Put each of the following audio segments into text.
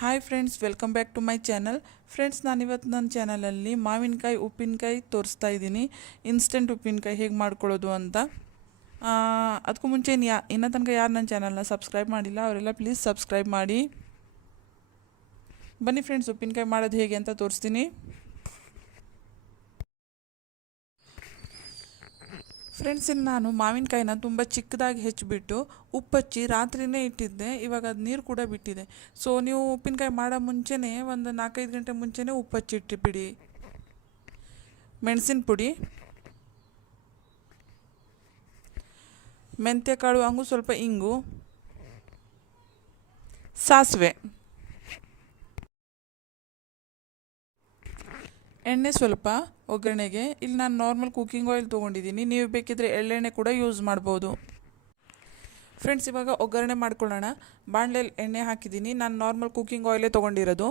Hi friends welcome back to my channel friends ನಾನಿವತ್ತು ನನ್ನ ಚಾನಲಲ್ಲಿ ಮಾವಿನಕಾಯಿ, ಉಪ್ಪಿನಕಾಯಿ ತೋರಿಸ್ತಾ ಇದ್ದೀನಿ. ಇನ್ಸ್ಟೆಂಟ್ ಉಪ್ಪಿನಕಾಯಿ ಹೇಗೆ ಮಾಡ್ಕೊಳ್ಳೋದು ಅಂತ. ಅದಕ್ಕೂ ಮುಂಚೆ ಯಾ, ಇನ್ನೂ ತನಕ ಯಾರು ನನ್ನ ಚಾನಲ್ನ ಸಬ್ಸ್ಕ್ರೈಬ್ ಮಾಡಿಲ್ಲ, ಅವರೆಲ್ಲ ಪ್ಲೀಸ್ ಸಬ್ಸ್ಕ್ರೈಬ್ ಮಾಡಿ. ಬನ್ನಿ ಫ್ರೆಂಡ್ಸ್ ಉಪ್ಪಿನಕಾಯಿ ಮಾಡೋದು ಹೇಗೆ ಅಂತ ತೋರಿಸ್ತೀನಿ. ಫ್ರೆಂಡ್ಸ್ ಇನ್ನು ನಾನು ಮಾವಿನಕಾಯಿನ ತುಂಬ ಚಿಕ್ಕದಾಗಿ ಹೆಚ್ಚಿಬಿಟ್ಟು ಉಪ್ಪಚ್ಚಿ ರಾತ್ರಿಯೇ ಇಟ್ಟಿದ್ದೆ, ಇವಾಗ ಅದು ನೀರು ಕೂಡ ಬಿಟ್ಟಿದೆ. ಸೊ ನೀವು ಉಪ್ಪಿನಕಾಯಿ ಮಾಡೋ ಮುಂಚೆನೇ ಒಂದು ನಾಲ್ಕೈದು ಗಂಟೆ ಮುಂಚೆನೇ ಉಪ್ಪಚ್ಚಿಟ್ಟು ಬಿಡಿ. ಮೆಣಸಿನ ಪುಡಿ. ಮೆಂತ್ಯ ಕಾಳು, ಹಂಗು ಸ್ವಲ್ಪ ಇಂಗು. ಸಾಸಿವೆ. ಎಣ್ಣೆ ಸ್ವಲ್ಪ ಒಗ್ಗರಣೆಗೆ. ಇಲ್ಲಿ ನಾನು ನಾರ್ಮಲ್ ಕುಕ್ಕಿಂಗ್ ಆಯಿಲ್ ತೊಗೊಂಡಿದ್ದೀನಿ. ನೀವು ಬೇಕಿದ್ರೆ ಎಳ್ಳೆಣ್ಣೆ ಕೂಡ ಯೂಸ್ ಮಾಡ್ಬೋದು. ಫ್ರೆಂಡ್ಸ್ ಇವಾಗ ಒಗ್ಗರಣೆ ಮಾಡ್ಕೊಳ್ಳೋಣ. ಬಾಣಲೆಯಲ್ಲಿ ಎಣ್ಣೆ ಹಾಕಿದ್ದೀನಿ. ನಾನು ನಾರ್ಮಲ್ ಕುಕ್ಕಿಂಗ್ ಆಯಿಲೇ ತೊಗೊಂಡಿರೋದು.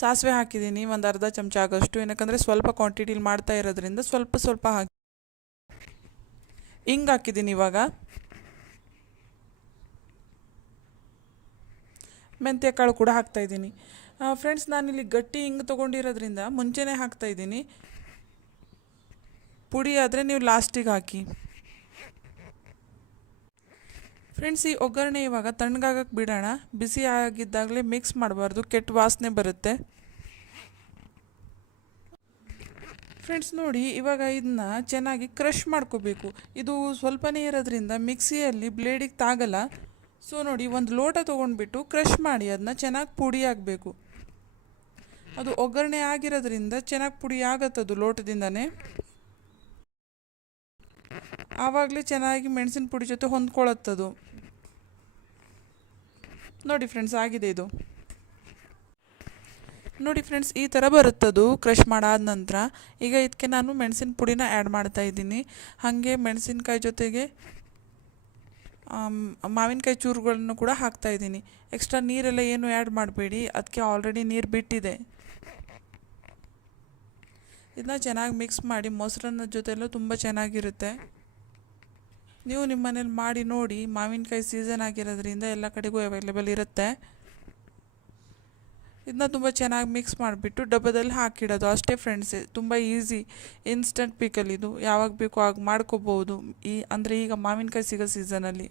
ಸಾಸಿವೆ ಹಾಕಿದ್ದೀನಿ. ಒಂದು ಅರ್ಧ ಚಮಚ ಆಗೋಷ್ಟು. ಏನಕ್ಕಂದರೆ ಸ್ವಲ್ಪ ಕ್ವಾಂಟಿಟಿಲಿ ಮಾಡ್ತಾ ಇರೋದ್ರಿಂದ ಸ್ವಲ್ಪ ಸ್ವಲ್ಪ ಹಾಕಿ. ಹಿಂಗೆ ಹಾಕಿದ್ದೀನಿ ಇವಾಗ. ಮೆಂತ್ಯ ಕಾಳು ಕೂಡ ಹಾಕ್ತಾಯಿದ್ದೀನಿ ಫ್ರೆಂಡ್ಸ್ ನಾನಿಲ್ಲಿ ಗಟ್ಟಿ ಹಿಂಗೆ ತೊಗೊಂಡಿರೋದ್ರಿಂದ ಮುಂಚೆನೇ ಹಾಕ್ತಾಯಿದ್ದೀನಿ ಪುಡಿ ಆದರೆ ನೀವು ಲಾಸ್ಟಿಗೆ ಹಾಕಿ. ಫ್ರೆಂಡ್ಸ್ ಈ ಒಗ್ಗರಣೆ ಇವಾಗ ತಣ್ಣಗಾಗಕ್ಕೆ ಬಿಡೋಣ. ಬಿಸಿ ಆಗಿದ್ದಾಗಲೇ ಮಿಕ್ಸ್ ಮಾಡಬಾರ್ದು. ಕೆಟ್ಟ ವಾಸನೆ ಬರುತ್ತೆ. ಫ್ರೆಂಡ್ಸ್ ನೋಡಿ, ಇವಾಗ ಇದನ್ನ ಚೆನ್ನಾಗಿ ಕ್ರಷ್ ಮಾಡ್ಕೋಬೇಕು. ಇದು ಸ್ವಲ್ಪನೇ ಇರೋದ್ರಿಂದ ಮಿಕ್ಸಿಯಲ್ಲಿ ಬ್ಲೇಡಿಗೆ ತಾಗಲ್ಲ. ಸೊ ನೋಡಿ, ಒಂದು ಲೋಟ ತೊಗೊಂಡ್ಬಿಟ್ಟು ಕ್ರಷ್ ಮಾಡಿ ಅದನ್ನ ಚೆನ್ನಾಗಿ ಪುಡಿ ಆಗಬೇಕು. ಅದು ಒಗ್ಗರಣೆ ಆಗಿರೋದ್ರಿಂದ ಚೆನ್ನಾಗಿ ಪುಡಿ ಆಗತ್ತದು ಲೋಟದಿಂದನೇ. ಆವಾಗಲೇ ಚೆನ್ನಾಗಿ ಮೆಣಸಿನ ಪುಡಿ ಜೊತೆ ಹೊಂದ್ಕೊಳತ್ತದು ನೋಡಿ ಫ್ರೆಂಡ್ಸ್, ಆಗಿದೆ ಇದು. ನೋಡಿ ಫ್ರೆಂಡ್ಸ್, ಈ ಥರ ಬರುತ್ತದು ಕ್ರಷ್ ಮಾಡಾದ ನಂತರ. ಈಗ ಇದಕ್ಕೆ ನಾನು ಮೆಣಸಿನ ಪುಡಿನ ಆ್ಯಡ್ ಮಾಡ್ತಾ ಇದ್ದೀನಿ. ಹಾಗೆ ಮೆಣಸಿನ್ಕಾಯಿ ಜೊತೆಗೆ ಮಾವಿನಕಾಯಿ ಚೂರುಗಳನ್ನು ಕೂಡ ಹಾಕ್ತಾ ಇದ್ದೀನಿ. ಎಕ್ಸ್ಟ್ರಾ ನೀರೆಲ್ಲ ಏನು ಆ್ಯಡ್ ಮಾಡಬೇಡಿ. ಅದಕ್ಕೆ ಆಲ್ರೆಡಿ ನೀರು ಬಿಟ್ಟಿದೆ. ಇದನ್ನ ಚೆನ್ನಾಗಿ ಮಿಕ್ಸ್ ಮಾಡಿ, ಮೊಸರನ್ನ ಜೊತೆಲೂ ತುಂಬ ಚೆನ್ನಾಗಿರುತ್ತೆ. ನೀವು ನಿಮ್ಮ ಮನೇಲಿ ಮಾಡಿ ನೋಡಿ, ಮಾವಿನಕಾಯಿ ಸೀಸನ್ ಆಗಿರೋದ್ರಿಂದ ಎಲ್ಲ ಕಡೆಗೂ ಅವೈಲೇಬಲ್ ಇರುತ್ತೆ. ಇದನ್ನ ತುಂಬ ಚೆನ್ನಾಗಿ ಮಿಕ್ಸ್ ಮಾಡಿಬಿಟ್ಟು ಡಬ್ಬದಲ್ಲಿ ಹಾಕಿಡೋದು. ಅಷ್ಟೇ ಫ್ರೆಂಡ್ಸ್ ತುಂಬ ಈಸಿ ಇನ್ಸ್ಟಂಟ್ ಪಿಕಲ್ ಇದು. ಯಾವಾಗ ಬೇಕೋ ಆಗ ಮಾಡ್ಕೋಬೋದು. ಈ, ಅಂದರೆ ಈಗ ಮಾವಿನಕಾಯಿ ಸಿಗೋ ಸೀಸನಲ್ಲಿ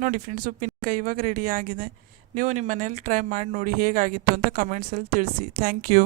ನೋಡಿ ಫ್ರೆಂಡ್ಸ್ ಉಪ್ಪಿನಕಾಯಿ ಇವಾಗ ರೆಡಿ ಆಗಿದೆ. ನೀವು ನಿಮ್ಮ ಮನೇಲಿ ಟ್ರೈ ಮಾಡಿ ನೋಡಿ ಹೇಗಾಗಿತ್ತು ಅಂತ ಕಮೆಂಟ್ಸಲ್ಲಿ ತಿಳಿಸಿ. Thank you